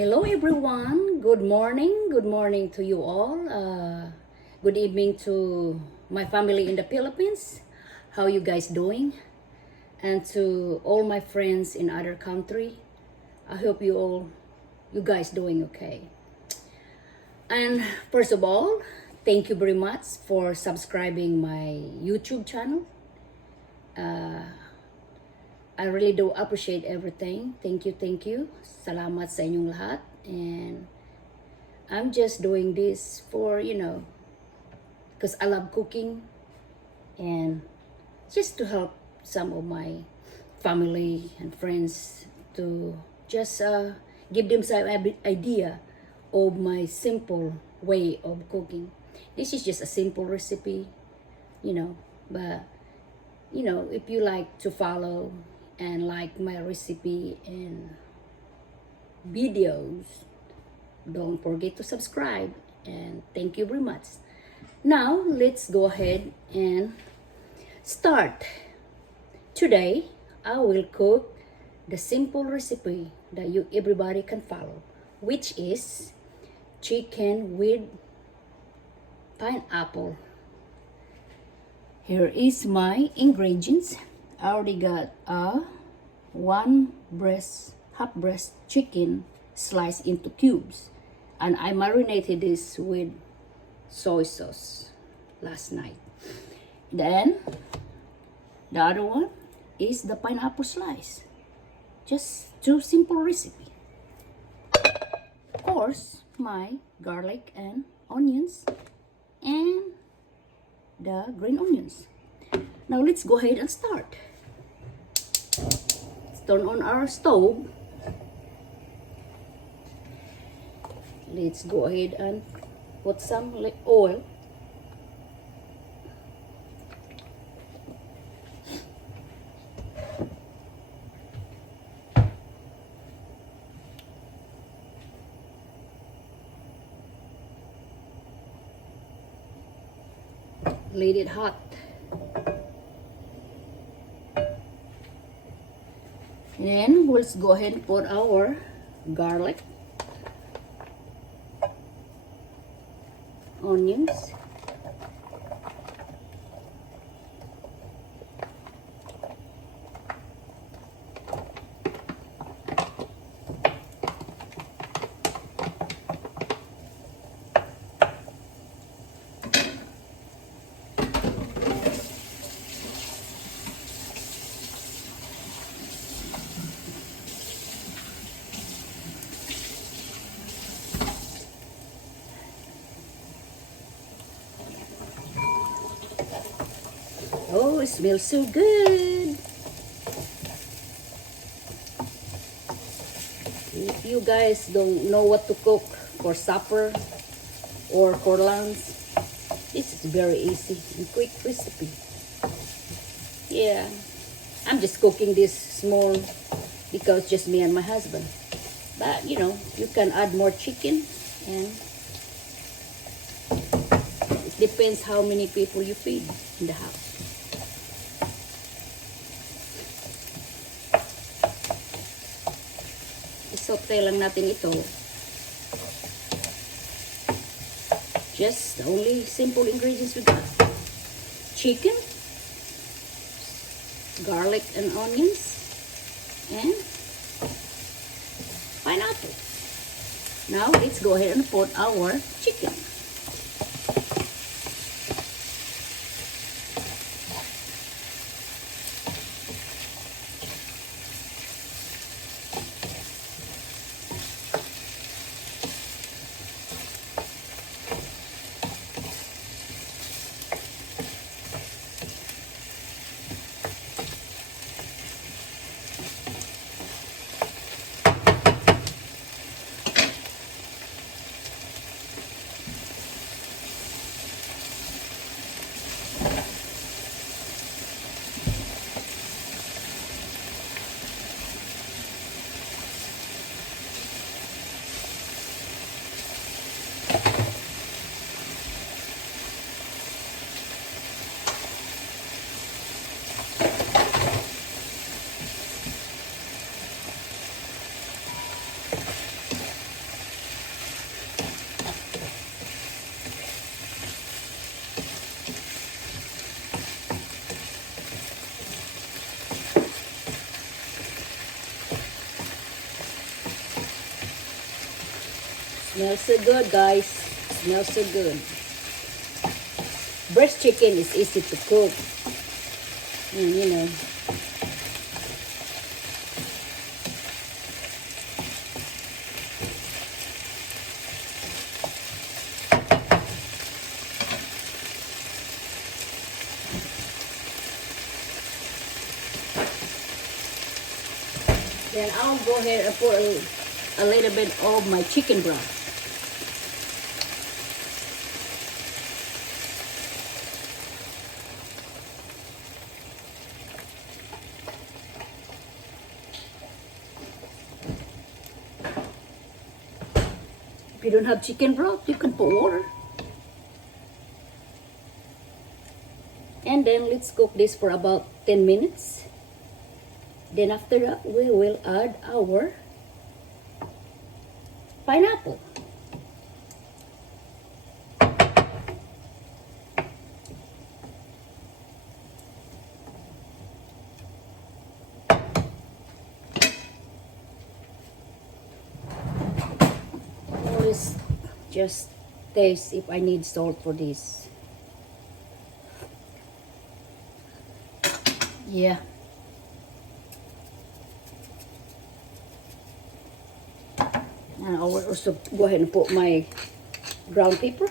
Hello everyone. Good morning. Good morning to you all. Good evening to my family in the Philippines. How you guys doing? And to all my friends in other country. I hope you guys doing okay. And first of all, thank you very much for subscribing my YouTube channel. I really do appreciate everything. Thank you, thank you. Salamat sa inyong lahat. And I'm just doing this for, because I love cooking and just to help some of my family and friends to just give them some idea of my simple way of cooking. This is just a simple recipe, but if you like to follow and like my recipe and videos, don't forget to subscribe, and thank you very much. Now let's go ahead and start. Today I will cook the simple recipe that everybody can follow, which is chicken with pineapple. Here is my ingredients. I already got half breast chicken sliced into cubes, and I marinated this with soy sauce last night. Then the other one is the pineapple slice. Just two simple recipe. Of course, my garlic and onions and the green onions. Now let's go ahead and start. Let's turn on our stove. Let's go ahead and put some oil. Let it hot. Then let's go ahead and put our garlic, onions, oh, it smells so good. If you guys don't know what to cook for supper or for lunch, this is very easy and quick recipe. Yeah, I'm just cooking this small because just me and my husband. But you can add more chicken, and it depends how many people you feed in the house. Saute lang natin ito. Just the only simple ingredients we got. Chicken, garlic and onions, and pineapple. Now let's go ahead and put our chicken. Smells so good, guys. Smells so good. Breast chicken is easy to cook. And, you know. Then I'll go ahead and put a little bit of my chicken broth. If you don't have chicken broth, you can put water. And then let's cook this for about 10 minutes. Then after that, we will add our pineapple. Always just taste if I need salt for this. Yeah. And I'll also go ahead and put my ground pepper.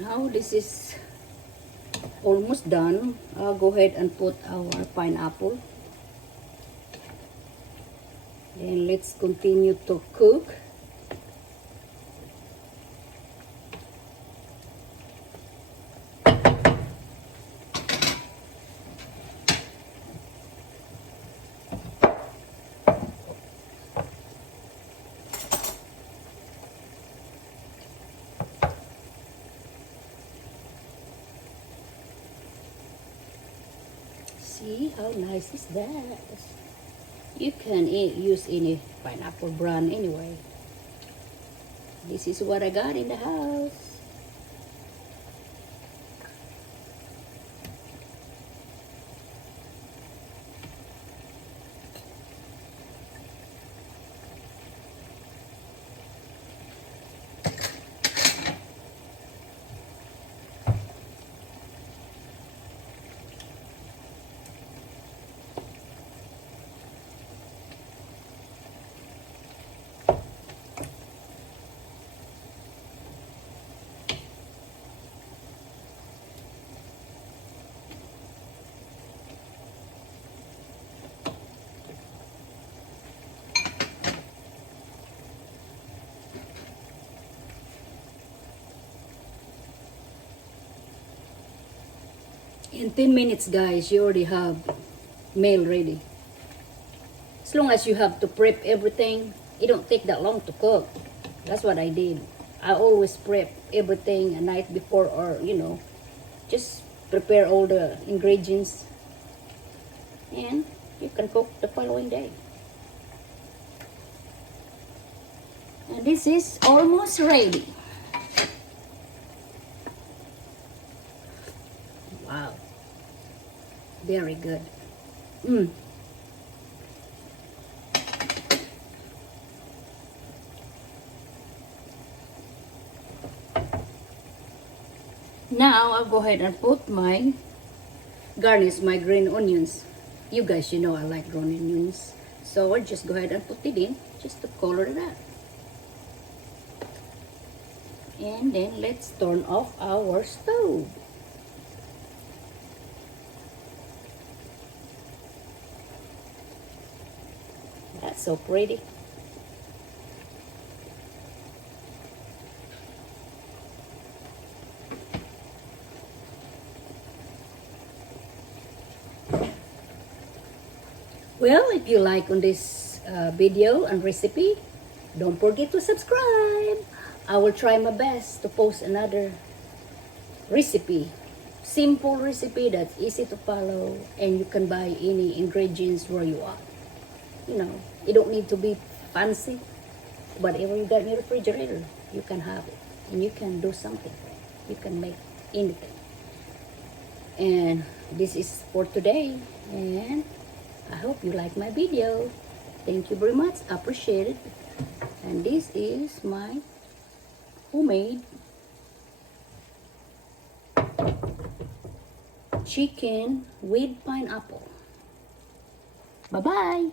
Now this is almost done. I'll go ahead and put our pineapple. Then let's continue to cook. See how nice is that? You can use any pineapple brand anyway. This is what I got in the house. In 10 minutes, guys, you already have meal ready. As long as you have to prep everything, it don't take that long to cook. That's what I did. I always prep everything a night before, or just prepare all the ingredients, and you can cook the following day. And this is almost ready. Wow. Very good. Now I'll go ahead and put garnish my green onions. You guys, you know I like green onions. So I'll just go ahead and put it in just to color it up. And then let's turn off our stove. That's so pretty. Well, if you like on this video and recipe, don't forget to subscribe. I will try my best to post another recipe. Simple recipe that's easy to follow and you can buy any ingredients where you are. You know, you don't need to be fancy. Whatever you got in your refrigerator, you can have it. And you can do something. You can make anything. And this is for today. And I hope you like my video. Thank you very much. I appreciate it. And this is my homemade chicken with pineapple. Bye-bye.